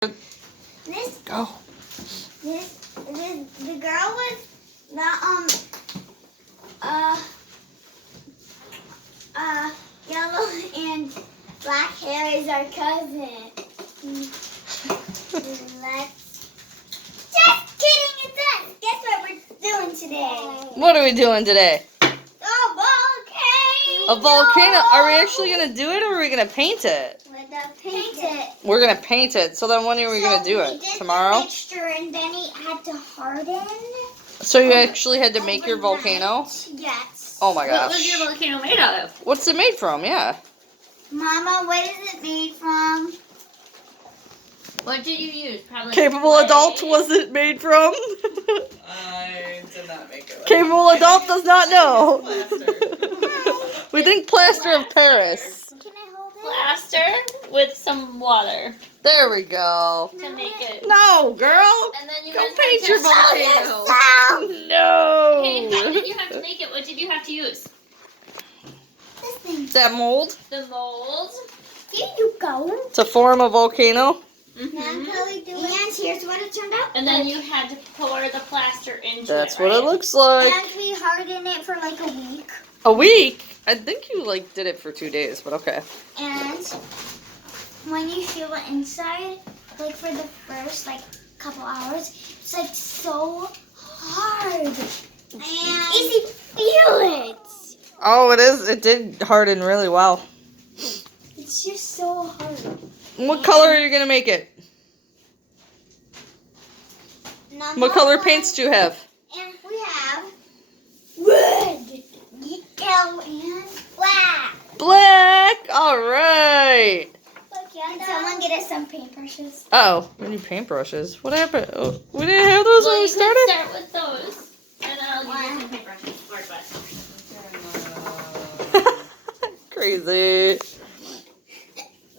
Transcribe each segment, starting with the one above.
This Go. the girl with the yellow and black hair is our cousin. Just kidding, it's us. Guess what we're doing today? What are we doing today? A volcano. A volcano. Are we actually gonna do it, or are we gonna paint it? We're gonna paint it. We're gonna paint it. So then, when are we gonna do We it? did Tomorrow. The mixture and then it had to harden. So you actually had to make your volcano? Yes. Oh my gosh. What was your volcano made out of? What's it made from? Yeah. Mama, what is it made from? What did you use? Probably Capable clay. adult was it made from? I did not make it. Capable adult does not know. Plaster. We think plaster of Paris. Can I hold it? Plaster with some water There we go. to make it. No, girl. And then you Go guys paint had your to- volcano. Hey, No. how did you have to make it? What did you have to use? This thing. That mold The mold. Here you go. to form a volcano. And here's what it turned out. And then you had to pour the plaster into That's it. what it right? looks like. And we hardened it for like a week. A week? I think you did it for 2 days, but okay. And when you feel it inside, like for the first couple hours, it's so hard. And easy feel it. Oh, it is. It did harden really well. It's just so hard. What color are you gonna make it? What color paints do you have? And we have red, yellow, and black. Black. All right. Can someone get us some paintbrushes? Oh, we need paintbrushes. What happened? Oh, we didn't have those when Well, we you started. can start with those. And then I'll give you some paintbrushes. Smart bus. Crazy.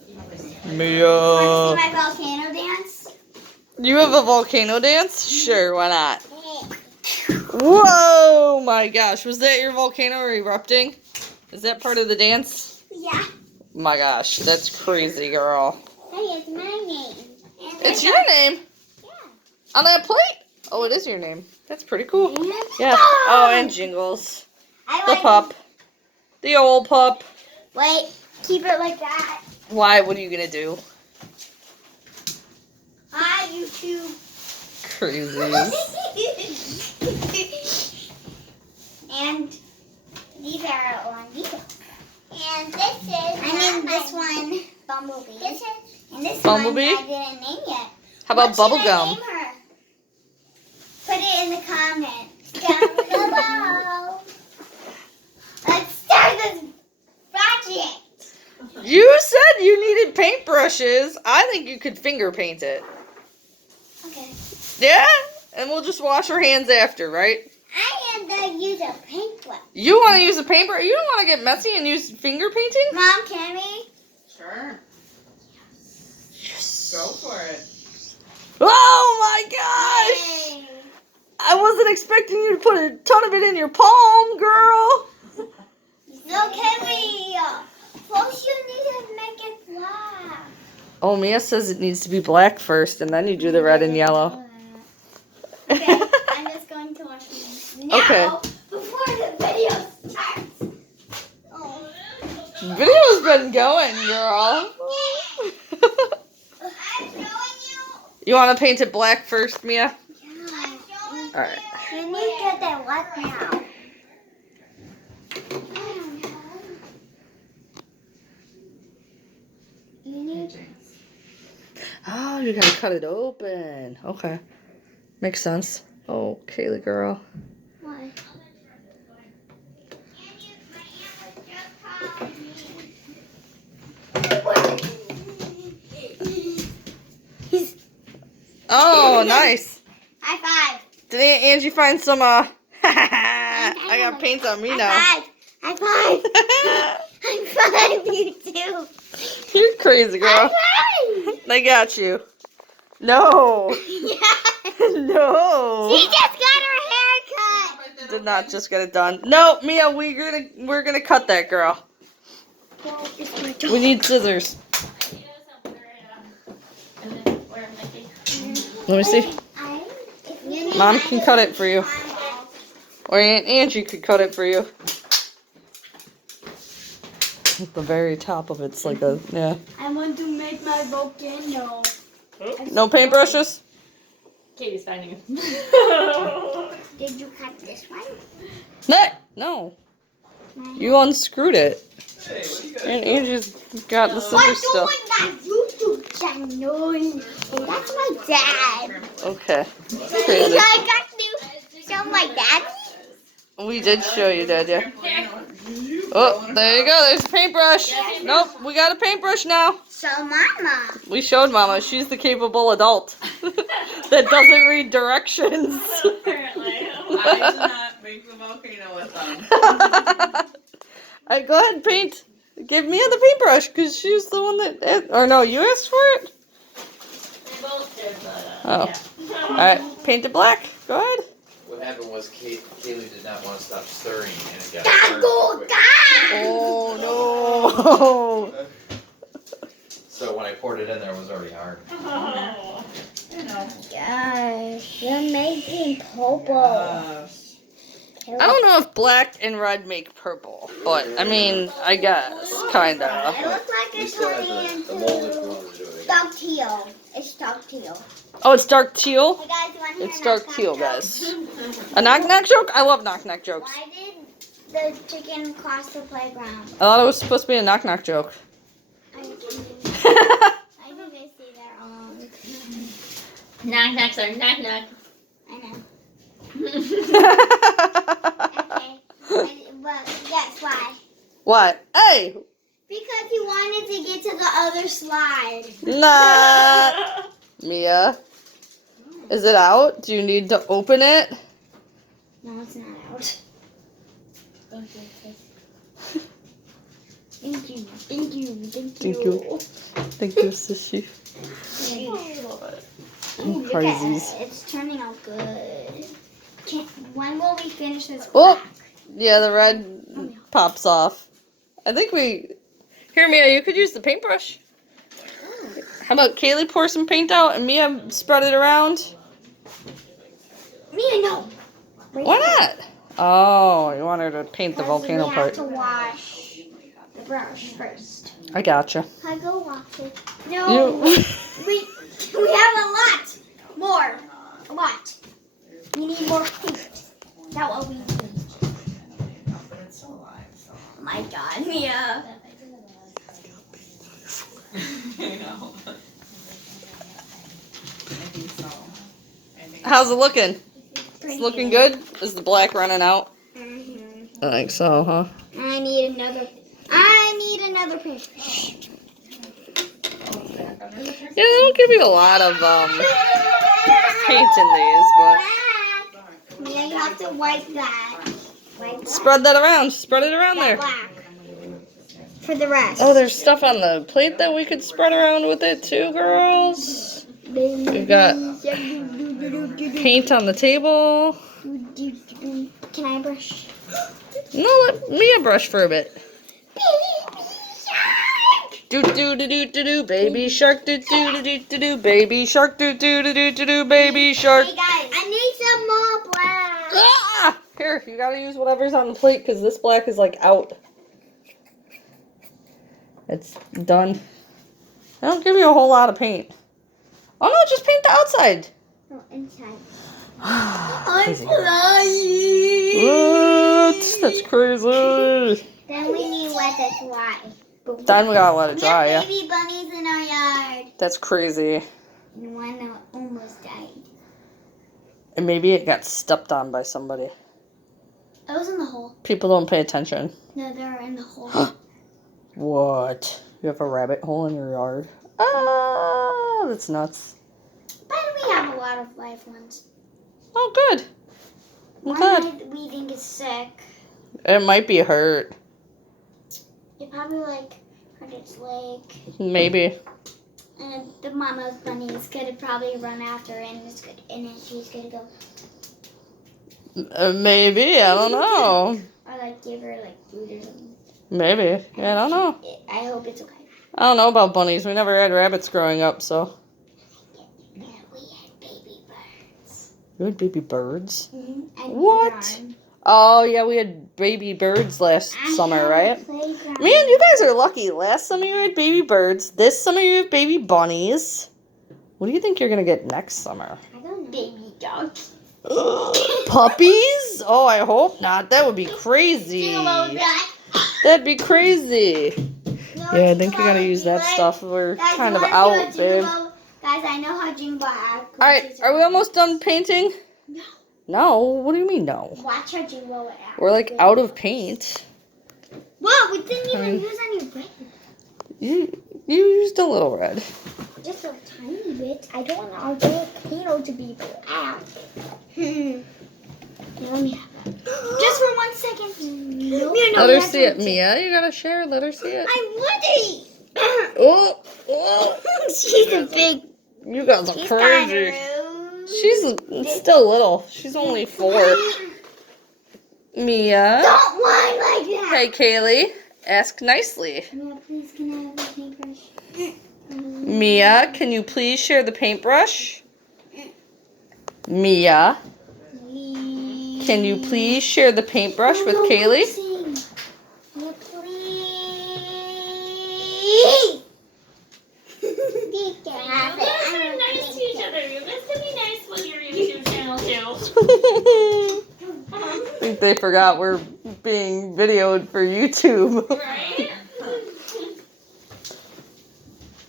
Want to Mia. see my volcano dance? You have a volcano dance? Sure, why not? Whoa, my gosh. Was that your volcano erupting? Is that part of the dance? Yeah. My gosh, that's crazy, girl. Hey, it's my name. And It's your name Yeah. on that plate? Oh, it is your name. That's pretty cool. And Yeah. Oh, and Jingles. I The like. pup. The old pup. Wait, keep it like that. Why? What are you going to do? Hi, YouTube. Crazy. And these are on these. And this is. I named this one Bumblebee. And this Bumblebee? one I didn't name yet. How about What should I bubblegum? name her? Put it in the comments down below. Let's start this project. You said you needed paintbrushes. I think you could finger paint it. Okay. Yeah? And we'll just wash our hands after, right? I am going to use a paintbrush. You want to use a paintbrush? You don't want to get messy and use finger painting? Mom, can we? Sure. Yes. Go for it. Oh my gosh! Yay. I wasn't expecting you to put a ton of it in your palm, girl. So can we? First, you need to make it black. Oh, Mia says it needs to be black first, and then you do the red and yellow. Okay, I'm just going to wash these now Okay. before the video starts. Oh. Video's been going, girl. I'm showing you. You want to paint it black first, Mia? Yeah. I'm showing All right. you. You need to get that wet now. You need. Oh, you gotta cut it open. Okay. Makes sense. Oh, Kaylee girl. Why? Oh, nice. High five. Did Angie find some, I got paint on me now. High five. High five. High five, you too. You're crazy, girl. High five. They got you. No. Yeah. No. She just got her hair cut. Did not just get it done. No, Mia, we're gonna cut that girl. We need scissors. And then we're Mikey. Let me see. Mom can cut it for you. Or Aunt Angie could cut it for you. At the very top of it's like a, yeah. I want to make my volcano. No paintbrushes? Katie's finding you. Did you cut this one? No. You unscrewed it. Hey, what do you guys And Angie's got the scissors still. that YouTube channel? Oh, that's my dad. Okay. I got to show my dad. We did show you, Dad, yeah. Oh, there you go. There's a paintbrush. Nope, we got a paintbrush now. So Mama. We showed Mama. She's the capable adult that doesn't read directions. Apparently. I did not make the volcano with them. Alright, go ahead and paint. Give Mia the paintbrush because she's the one that. Or no, you asked for it? They both did, but Oh. yeah. Alright, paint it black. Go ahead. What happened was Kaylee did not want to stop stirring, and it got Go, quick. Oh no! So when I poured it in there, it was already hard. Oh. Gosh, you're making purple. I don't know if black and red make purple, but I mean, I guess, kinda. It looks like We it's still turning have the mold if we into wanted to do it again. dark teal. It's dark teal. Oh, it's dark teal? Hey guys, you want to hear It's a dark knock-knock teal, joke? guys. A knock-knock joke? I love knock-knock jokes. Why did the chicken cross the playground? I thought it was supposed to be a knock-knock joke. I think I say that wrong. Knock knocks are knock knock. I know. Okay. But guess why? What? Hey! Because he wanted to get to the other slide. Nah! Mia? Is it out? Do you need to open it? No, it's not out. Thank you. Thank you. Thank you. Thank you. Thank you, Sushi. Look at Crazies. it. It's turning out good. When will we finish this? Oh! black? Yeah, the red pops off. I think we... Here, Mia, you could use the paintbrush. How about Kaylee pour some paint out and Mia spread it around? Mia, no. Why not? Oh, you want her to paint the volcano we part. have to wash the brush first. I gotcha. I go wash it. No, You... we have a lot more. A lot. We need more paint. That's what we need. Oh my God, Mia. I know. I think so. I think How's it looking? Pretty It's looking good? Is the black running out? Mm-hmm. I think so, huh? I need another paint. Yeah, they don't give you a lot of paint in these, but Mia, you have to wipe that. Wipe that. spread that around. Spread it around That there. black. For the rest. Oh, there's stuff on the plate that we could spread around with it too, girls. We've got paint on the table. Can I brush? No, let Mia brush for a bit. Do do do do do do, baby shark do do do do do do, baby shark do do do do do do, baby shark. Hey guys, I need some more black. Ah! Here, you gotta use whatever's on the plate because this black is like out. It's done. I don't give you a whole lot of paint. Oh no, just paint the outside. No, inside. I'm flying. What? That's crazy. Then we need to let it dry. Then we gotta let it We dry, have yeah. baby bunnies in our yard. That's crazy. And one almost died. And maybe it got stepped on by somebody. I was in the hole. People don't pay attention. No, they're in the hole. What? You have a rabbit hole in your yard? Ah, that's nuts. But we have a lot of live ones. Oh, good. I'm One glad. we think is sick. It might be hurt. It probably hurt its leg. Maybe. And the mama bunny is gonna probably run after it, and then she's gonna go Maybe. I don't know. or give her food or something. Maybe. Yeah, I don't know. I hope it's okay. I don't know about bunnies. We never had rabbits growing up, so. You had baby birds? And What? Oh, yeah, we had baby birds last summer, right? Playground. Man, you guys are lucky. Last summer you had baby birds. This summer you have baby bunnies. What do you think you're going to get next summer? I don't know. Baby dogs. Puppies? Oh, I hope not. That would be crazy. That'd be crazy. Yeah, I think you gotta use that stuff. We're kind of out, babe. Guys, I know how Jingle acts. Alright, are we almost done painting? No. No? What do you mean no? Watch how Jingle acts. We're like out of paint. Whoa, we didn't even use any red. You used a little red. Just a tiny bit. I don't want our volcano to be black. Let me have it. Just for 1 second. No, Let her see it, Mia. You gotta share. Let her see it. I wouldn't. Oh! She's a big. You guys are She's crazy. kind of rude. She's still little. She's only 4. Mia. Don't whine like that. Hey, Kaylee. Ask nicely. Mia, please, can I have a paintbrush? Mia, can you please share the paintbrush? Mia, can you please share the paintbrush with Kaylee? Mia, please. You can You have guys it. are nice to each other. You guys can be nice with your YouTube channel too. I think they forgot we're being videoed for YouTube. Right?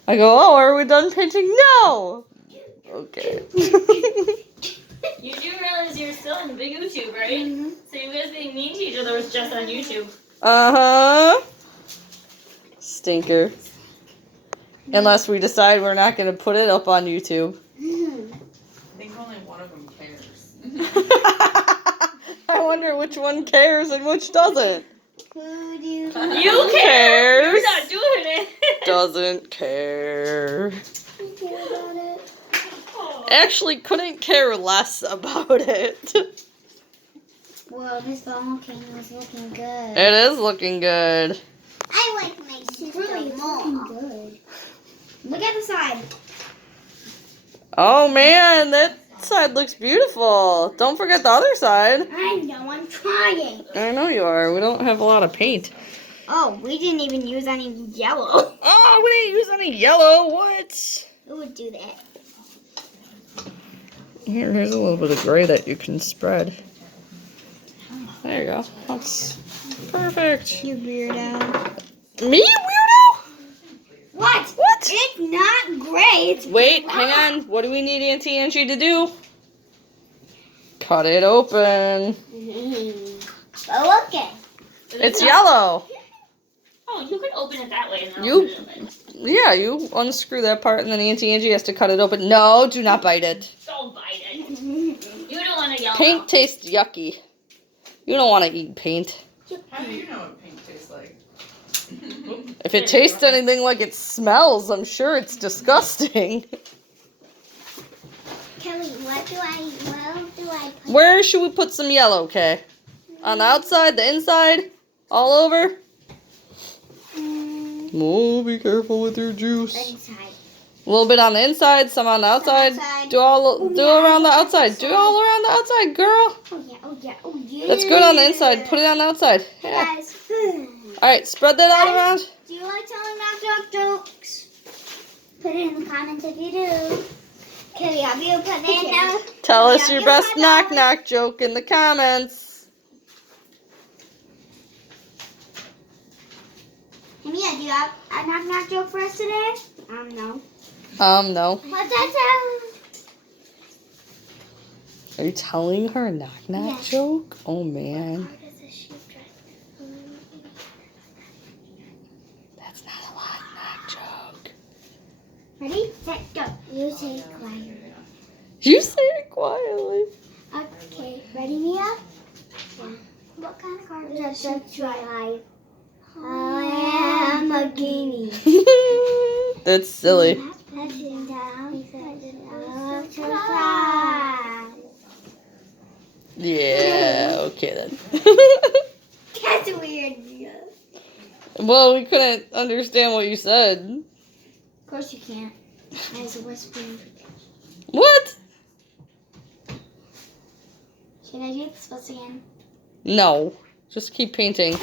I go, oh, are we done painting? No! Okay. You do realize you're still in big YouTube, right? So you guys being mean to each other was just on YouTube. Uh-huh. Stinker. Unless we decide we're not going to put it up on YouTube. I think only one of them cares. I wonder which one cares and which doesn't. Who do you You care! Cares. You're not doing it. Doesn't care. care about it? Actually couldn't care less about it. Well, this volcano is looking good. It is looking good. I like my sister more. Good. Look at the side. Oh man, that side looks beautiful. Don't forget the other side. I know, I'm trying. I know you are. We don't have a lot of paint. Oh, we didn't even use any yellow. Oh, we didn't use any yellow. What? Who would do that? Here's a little bit of gray that you can spread. There you go. That's perfect. You weirdo. Me, weirdo? What? What? It's not gray. It's Wait, black. hang on. What do we need Auntie Angie to do? Cut it open. Oh, okay. It's yellow. Oh, you could open it that way. And then You- open it that way. Yeah, you unscrew that part and then Auntie Angie has to cut it open. No, do not bite it. Don't bite it. You don't want to yell. Paint tastes yucky. You don't want to eat paint. How do you know what pink tastes like? If it tastes anything like it smells, I'm sure it's disgusting. Kelly, what do I put? Where should we put some yellow, Kay? On the outside, the inside, all over? Oh, be careful with your juice. Inside. A little bit on the inside, some on the outside. outside. Do around the outside. Do all around the outside, girl. Oh yeah, oh yeah, oh yeah. That's good on the inside. Put it on the outside. Yeah. Guys, All right, spread that out around. do you like telling knock jokes? Put it in the comments if you do. Kelly, have you put that in? Tell us your best knock joke in the comments. Hey, Mia, do you have a knock joke for us today? No. No. What's that Are you telling her a knock Yes. joke? Oh man. That's not a knock joke. Ready, set, go. You say it quietly. You say it quietly. Okay, ready, Mia? Yeah. What kind of car does she drive? I am a guinea. That's silly. Heading down, surprise. Yeah, okay then. That's weird. Well, we couldn't understand what you said. Of course you can't. I was whispering. What? Should I do this once again? No. Just keep painting.